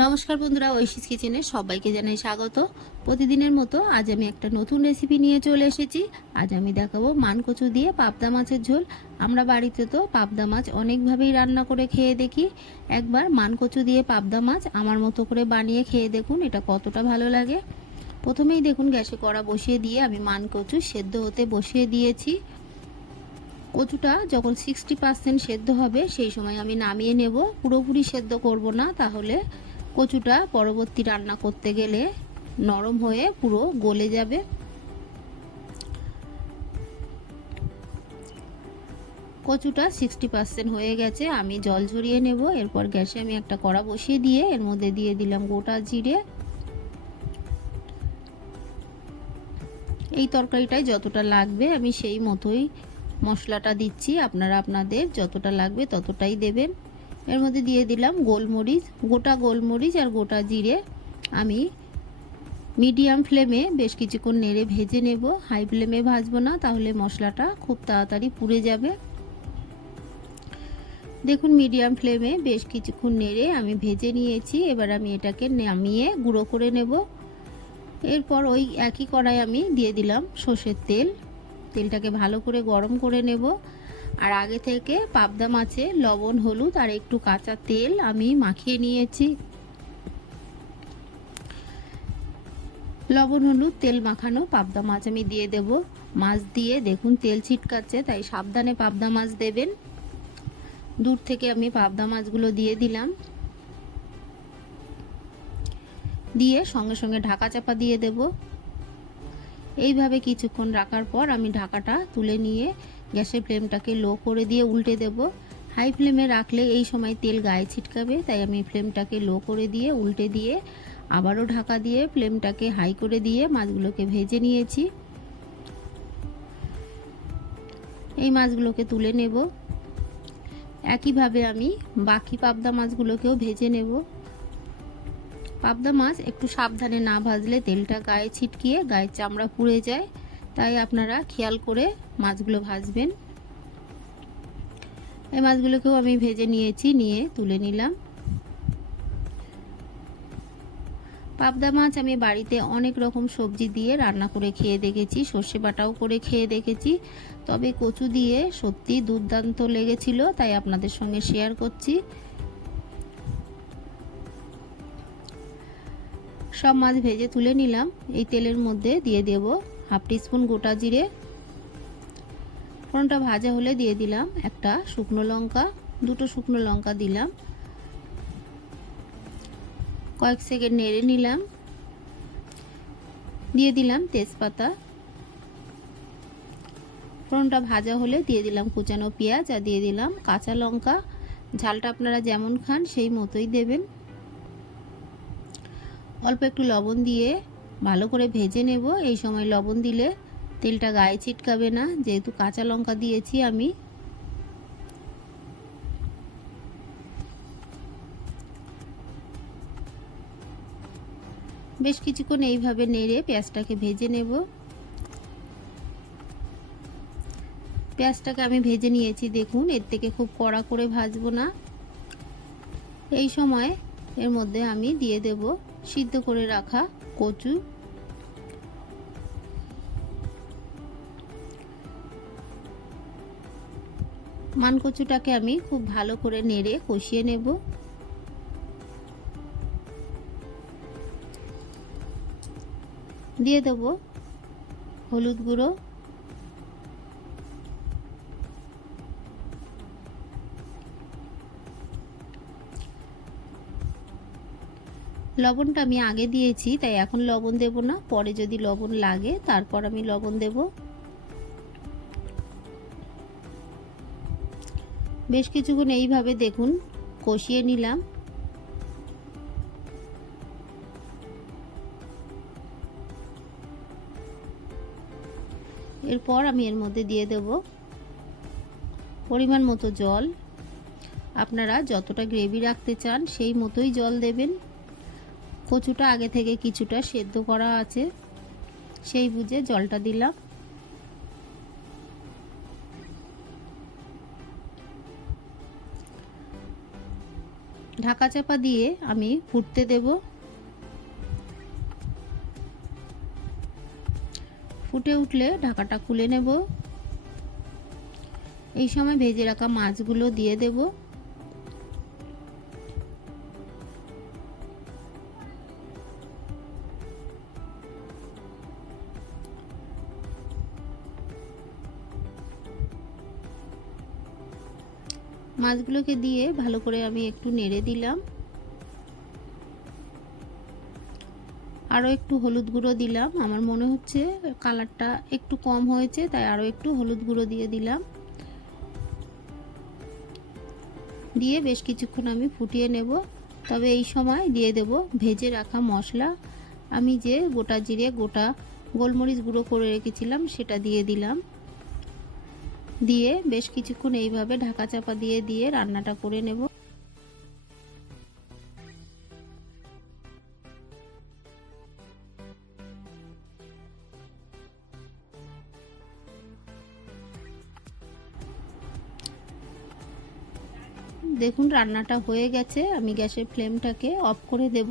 নমস্কার বন্ধুরা, ঐশিস কিচেনে সবাইকে জানাই স্বাগত। প্রতিদিনের মতো আজ আমি একটা নতুন রেসিপি নিয়ে চলে এসেছি। আজ আমি দেখাবো মানকচু দিয়ে পাবদা মাছের ঝোল। আমরা বাড়িতে তো পাবদা মাছ অনেকভাবেই রান্না করে খেয়ে দেখি। একবার মানকচু দিয়ে পাবদা মাছ আমার মতো করে বানিয়ে খেয়ে দেখুন, এটা কতটা ভালো লাগে। প্রথমেই দেখুন গ্যাসে কড়া বসিয়ে দিয়ে আমি মানকচু সেদ্ধ হতে বসিয়ে দিয়েছি। কচুটা যখন সিক্সটি পার্সেন্ট সেদ্ধ হবে, সেই সময় আমি নামিয়ে নেব। পুরোপুরি সেদ্ধ করব না, তাহলে কচুটা পরবর্তী রান্না করতে গেলে নরম হয়ে পুরো গলে যাবে। কচুটা সিক্সটি পার্সেন্ট হয়ে গেছে, আমি জল ঝরিয়ে নেব। এরপর গ্যাসে আমি একটা কড়া বসিয়ে দিয়ে এর মধ্যে দিয়ে দিলাম গোটা জিরে। এই তরকারিটায় যতটা লাগবে আমি সেই মতোই মশলাটা দিচ্ছি। আপনারা আপনাদের যতটা লাগবে ততটাই দেবেন। এর মধ্যে দিয়ে দিলাম গোলমরিচ, গোটা গোলমরিচ আর গোটা জিরে। আমি মিডিয়াম ফ্লেমে বেশ কিছুক্ষণ নেড়ে ভেজে নেব। হাই ফ্লেমে ভাজবো না, তাহলে মশলাটা খুব তাড়াতাড়ি পুড়ে যাবে। দেখুন, মিডিয়াম ফ্লেমে বেশ কিছুক্ষণ নেড়ে আমি ভেজে নিয়েছি। এবার আমি এটাকে নামিয়ে গুঁড়ো করে নেব। এরপর ওই একই কড়াই আমি দিয়ে দিলাম সর্ষের তেল। তেলটাকে ভালো করে গরম করে নেব। আর আগে থেকে পাবদা মাছে লবণ, হলুদ আর একটু কাঁচা তেল আমি মাখিয়ে নিয়েছি। লবণ, হলুদ, তেল মাখানো পাবদা মাছ আমি দিয়ে দেব। মাছ দিয়ে দেখুন তেল ছিটকাচ্ছে, তাই সাবধানে পাবদা মাছ দেবেন। দূর থেকে আমি পাবদা মাছগুলো দিয়ে দিলাম। দিয়ে সঙ্গে সঙ্গে ঢাকা চাপা দিয়ে দেব। এইভাবে কিছুক্ষণ রাখার পর আমি ঢাকাটা তুলে নিয়ে গ্যাসের ফ্লেমটাকে লো করে দিয়ে উল্টে দেব। হাই ফ্লেমে রাখলে এই সময় তেল গায়ে ছিটকাবে, তাই আমি ফ্লেমটাকে লো করে দিয়ে উল্টে দিয়ে আবারও ঢাকা দিয়ে ফ্লেমটাকে হাই করে দিয়ে মাছগুলোকে ভেজে নিয়েছি। এই মাছগুলোকে তুলে নেব। একইভাবে আমি বাকি পাবদা মাছগুলোকেও ভেজে নেব। পাবদা মাছ, একটু সাবধানে না ভাজলে তেলটা গায়ে ছিটকিয়ে গায়ের চামড়া পুড়ে যায়। তাই আপনারা খেয়াল করে মাছগুলো ভাজবেন। এই মাছগুলোকেও আমি ভেজে নিয়েছি, নিয়ে তুলে নিলাম। পাবদা মাছ আমি বাড়িতে অনেক রকম সবজি দিয়ে রান্না করে খেয়ে দেখেছি, সর্ষে বাটাও করে খেয়ে দেখেছি। তবে কচু দিয়ে সত্যি দুর্দান্ত লেগেছিল, তাই আপনাদের সঙ্গে শেয়ার করছি। সব মাছ ভেজে তুলে নিলাম। এই তেলের মধ্যে দিয়ে দেব হাফ টিস্পুন গোটা জিরে। ফোড়নটা ভাজা হলে দিয়ে দিলাম একটা শুকনো লঙ্কা, দুটো শুকনো লঙ্কা দিলাম। কয়েক সেকেন্ড নেড়ে নিলাম। দিয়ে দিলাম তেজপাতা। ফোড়নটা ভাজা হলে দিয়ে দিলাম কুচানো পেঁয়াজ আর দিয়ে দিলাম কাঁচা লঙ্কা। ঝালটা আপনারা যেমন খান সেই মতোই দেবেন। অল্প একটু লবণ দিয়ে ভালো করে ভেজে নেব। এই সময় লবণ দিলে তেলটা গায়ে ছিটকাবে না। যেহেতু কাঁচা লঙ্কা দিয়েছি আমি। বেশ কিছুক্ষণ এইভাবে নেড়ে পেঁয়াজটাকে ভেজে নেব। পেঁয়াজটাকে আমি ভেজে নিয়েছি, দেখুন। এর থেকে খুব কড়া করে ভাজবো না। এই সময় এর মধ্যে আমি দিয়ে দেব সিদ্ধ করে রাখা কচু। মানকচুটাকে আমি খুব ভালো করে নেড়ে কষিয়ে নেব। দিয়ে দেব হলুদ গুঁড়ো। লবণটা আমি আগে দিয়েছি, তাই এখন লবণ দেব না। পরে যদি লবণ লাগে, তারপর আমি লবণ দেব। বেশ কিছুক্ষণ এইভাবে দেখুন, কষিয়ে নিলাম। এরপর আমি এর মধ্যে দিয়ে দেব পরিমাণ মতো জল। আপনারা যতটা গ্রেভি রাখতে চান, সেই মতোই জল দেবেন। কচুটা আগে থেকে কিছুটা সেদ্ধ করা আছে। সেই বুঝে জলটা দিলাম। ঢাকা চাপা দিয়ে আমি ফুটতে দেব। ফুটে উঠলে ঢাকাটা খুলে নেব। এই সময় ভেজে রাখা মাছগুলো দিয়ে দেব। মাছগুলোকে দিয়ে ভালো করে আমি একটু নেড়ে দিলাম। আরও একটু হলুদ গুঁড়ো দিলাম। আমার মনে হচ্ছে কালারটা একটু কম হয়েছে, তাই আরও একটু হলুদ গুঁড়ো দিয়ে দিলাম। দিয়ে বেশ কিছুক্ষণ আমি ফুটিয়ে নেব। তবে এই সময় দিয়ে দেব ভেজে রাখা মশলা। আমি যে গোটা জিরে গোটা গোলমরিচ গুঁড়ো করে রেখেছিলাম, সেটা দিয়ে দিলাম। দিয়ে বেশ কিছুক্ষণ এইভাবে ঢাকা চাপা দিয়ে দিয়ে রান্নাটা করে নেব। দেখুন, রান্নাটা হয়ে গেছে। আমি গ্যাসের ফ্লেমটাকে অফ করে দেব।